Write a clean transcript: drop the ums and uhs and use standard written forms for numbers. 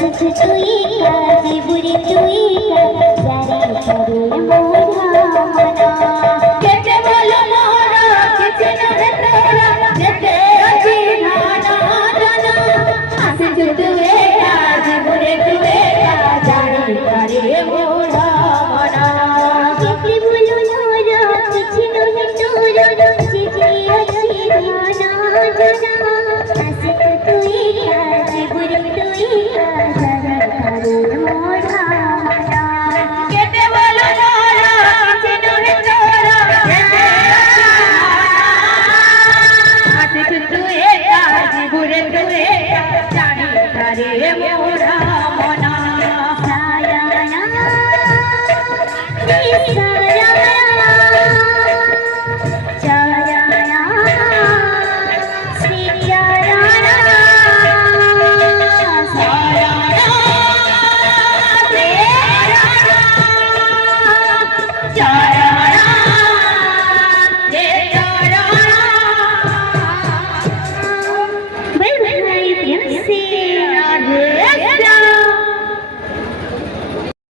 তুই কাজে বুড়ি তুই জানি করে মোরা কেটে বলো মোরা কেটে না তোরা কেটে আজি নানা জানা আসে তুই কাজে বুড়ি তুই জানি করে মোরা কেটে বলো মোরা কিছু নহে তোরা চিঠি আছে নানা জানা আসে তুই কাজে বুড়ি তুই Yeah.